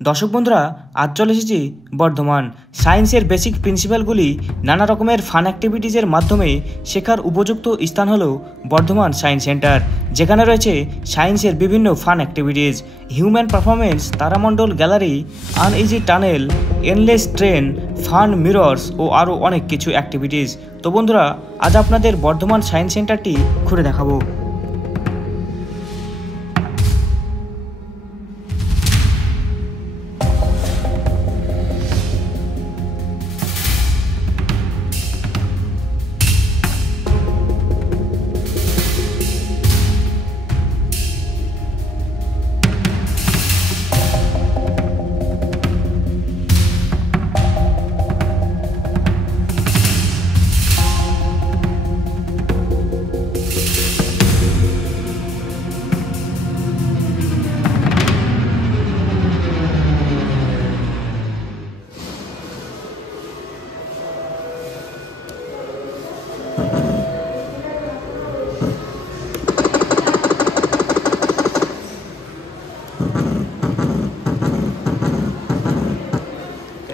দর্শক বন্ধুরা, আজ চলে এসেছি বর্ধমান। সায়েন্সের বেসিক প্রিন্সিপালগুলি নানা রকমের ফান অ্যাক্টিভিটিজের মাধ্যমে শেখার উপযুক্ত স্থান হলো বর্ধমান সায়েন্স সেন্টার, যেখানে রয়েছে সায়েন্সের বিভিন্ন ফান অ্যাক্টিভিটিজ, হিউম্যান পারফরমেন্স, তারামণ্ডল gallery, uneasy tunnel, endless train, fun mirrors ও আরও অনেক কিছু অ্যাক্টিভিটিজ। তো বন্ধুরা, আজ আপনাদের বর্ধমান সায়েন্স সেন্টারটি ঘুরে দেখাবো।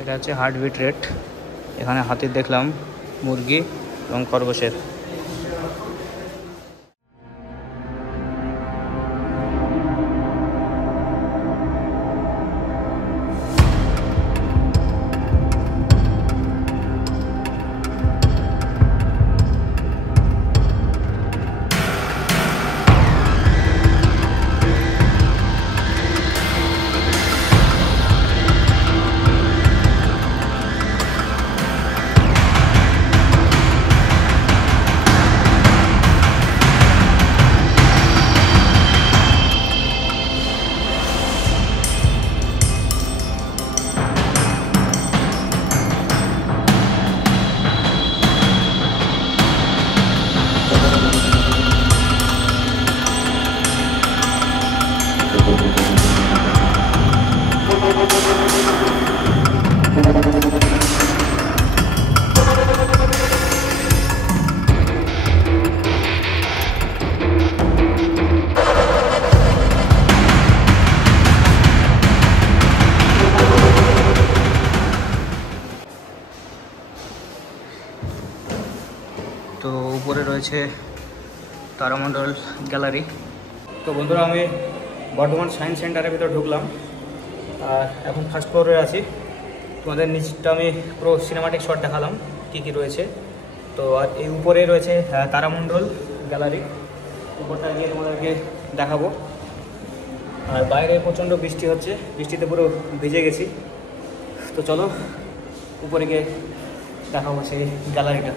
এটা হচ্ছে হার্টবিট রেট। এখানে হাতির দেখলাম, মুরগি এবং খরগোশের। তো উপরে রয়েছে তারামণ্ডল গ্যালারি। তো বন্ধুরা, আমি বর্ধমান সায়েন্স সেন্টারের ভিতরে ঢুকলাম আর এখন ফার্স্ট ফ্লোরে আছি। তোমাদের নিচটা আমি পুরো সিনেমাটিক শট দেখালাম কী কী রয়েছে। তো আর এই উপরে রয়েছে তারামণ্ডল গ্যালারি, উপরটা গিয়ে তোমাদেরকে দেখাবো। আর বাইরে প্রচণ্ড বৃষ্টি হচ্ছে, বৃষ্টিতে পুরো ভিজে গেছি। তো চলো উপরে গিয়ে দেখাবো সেই গ্যালারিটা।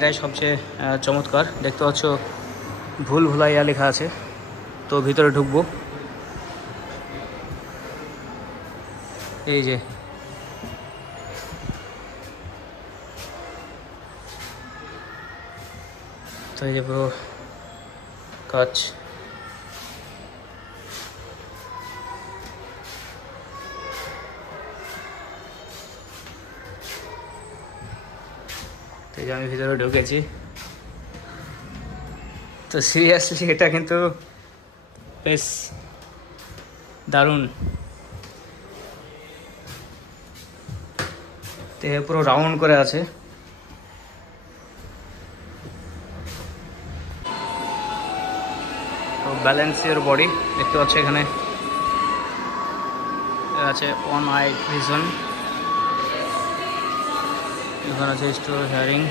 এটাই সবচেয়ে চমৎকার। দেখতে পাচ্ছ ভুল ভুলাইয়া লেখা আছে। তো ভিতরে ঢুকবো, এই যে তো এই যে পুরো কাজ। এই যে আমি ভিতরে ঢুকেছি। তো সিরিয়াসলি এটা কিন্তু বেশ দারুণ। তো পুরো রাউন্ড করে আছে। তো ব্যালেন্স ইওর বডি দেখতে পাচ্ছ এখানে আছে অন আই ভিজন, এখানে আছে স্টোর হিয়ারিং।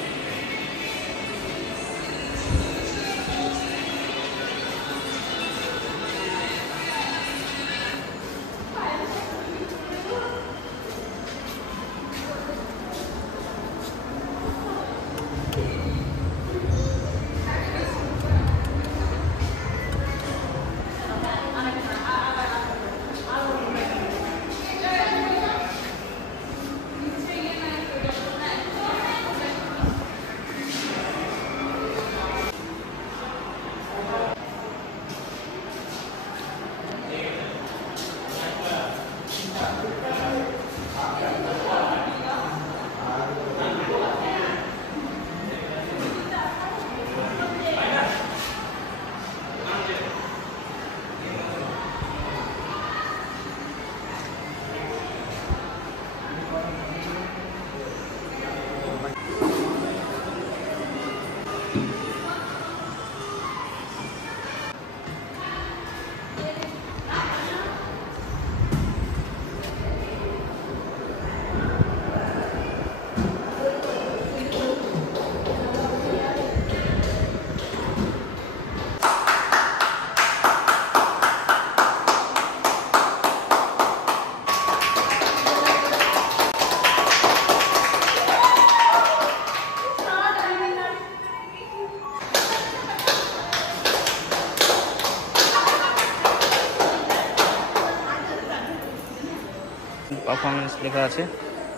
পারফরমেন্স লেখা আছে,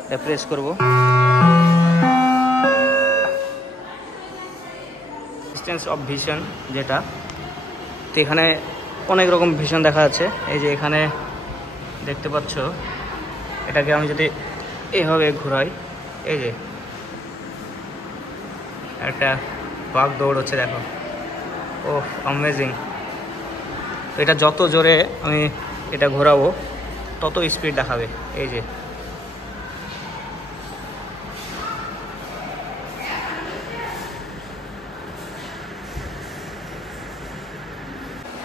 এটা প্রেস করব। ডিস্টেন্স অফ ভিশন যেটা, তো এখানে অনেক রকম ভিশন দেখা যাচ্ছে। এই যে এখানে দেখতে পাচ্ছ, এটাকে আমি যদি এভাবে ঘোরাই, এই যে একটা বাঘ দৌড়চ্ছে দেখো, ও অ্যামেজিং। এটা যত জোরে আমি এটা ঘোরাবো তত স্পিড দেখাবে। এই যে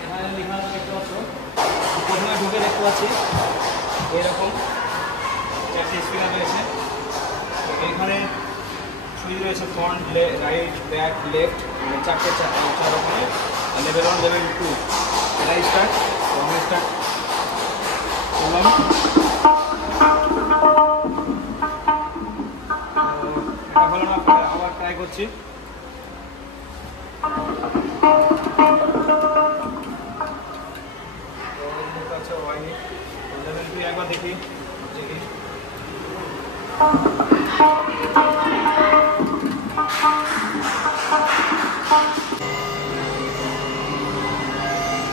এখানে লেখা আছে দেখতে পাচ্ছ, প্রথমে ঢুকে দেখতে পাচ্ছি এরকম চারটে স্পিকার রয়েছে। এখানে সুইচ রয়েছে ফ্রন্ট, রাইট, ব্যাক, লেফট, মানে চার রকমের। লেভেল 1, লেভেল 2। এটা স্টার্ট, আমি স্টার্ট করলাম। এটা হলো না, আবার ট্রাই করছি। লেভেল 2 একবার দেখি।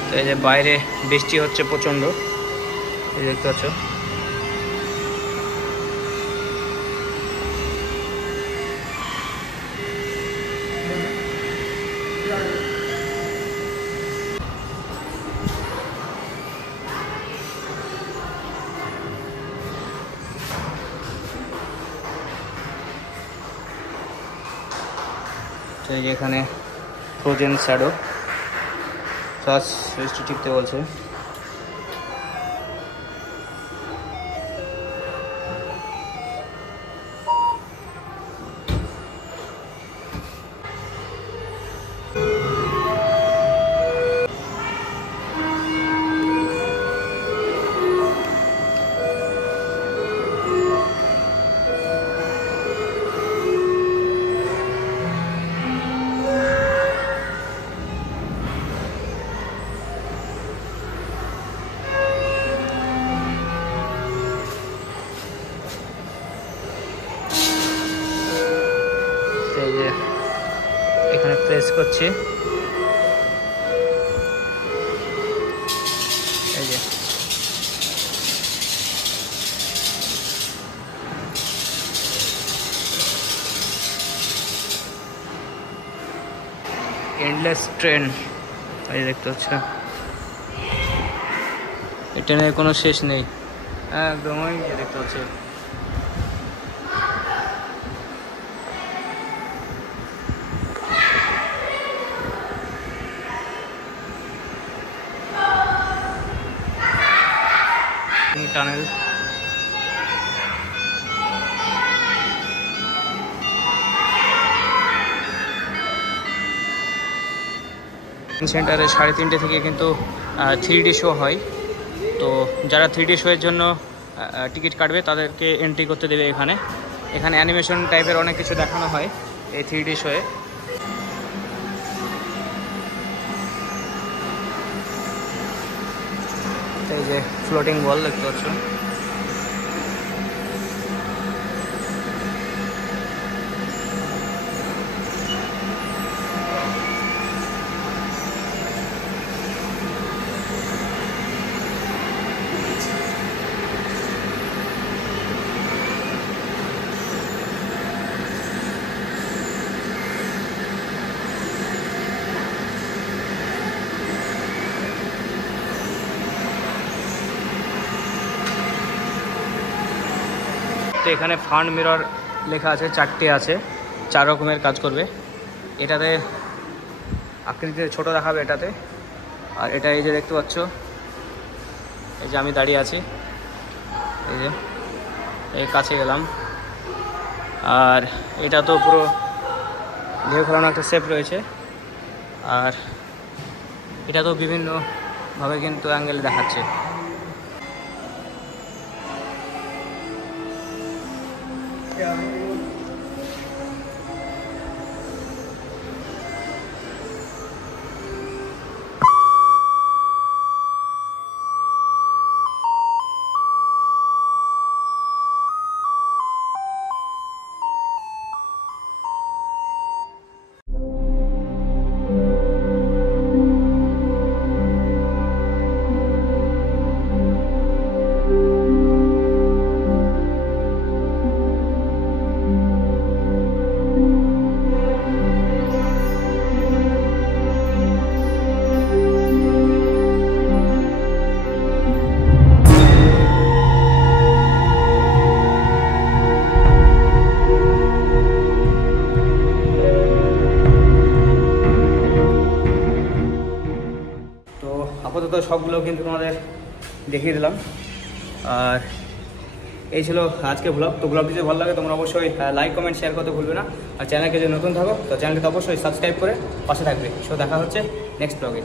তো এই যে বাইরে বৃষ্টি হচ্ছে প্রচণ্ড, এই দেখতে পাচ্ছ। তো এই যে এখানে ফ্রোজেন শ্যাডো, সার্চ সুইচটি টিপতে বলছে। করছি। এই যে এন্ডলেস ট্রেন, এই দেখতে হচ্ছে এই ট্রেনের কোনো শেষ নেই, একদমই দেখতে হচ্ছে। টানেল সেন্টারে 3:30 থেকে কিন্তু 3D শো হয়। তো যারা 3D শোয়ের জন্য টিকিট কাটবে তাদেরকে এন্ট্রি করতে দেবে এখানে। এখানে অ্যানিমেশন টাইপের অনেক কিছু দেখানো হয় এই 3D শোয়ে। এই যে ফ্লোটিং বল দেখতে পাচ্ছ। তো এখানে ফান্ড মিরর লেখা আছে, 4টে আছে, 4 রকমের কাজ করবে। এটাতে আকৃতিতে ছোট দেখাবে এটাতে, আর এটা এই যে দেখতে পাচ্ছ, এই যে আমি দাঁড়িয়ে আছি, এই যে এই কাছে গেলাম, আর এটা তো পুরো ঢেউ খেলানো একটা শেপ রয়েছে, আর এটা তো বিভিন্নভাবে কিন্তু অ্যাঙ্গেলে দেখাচ্ছে। আপাতত সবগুলো কিন্তু তোমাদের দেখিয়ে দিলাম, আর এই ছিল আজকে ব্লগ। তো ব্লগটি যদি ভালো লাগে তোমরা অবশ্যই লাইক কমেন্ট শেয়ার করতে ভুলবে না, আর চ্যানেলকে যদি নতুন থাকো তো চ্যানেলটি অবশ্যই সাবস্ক্রাইব করে পাশে থাকবে। সো দেখা হচ্ছে নেক্সট ব্লগে।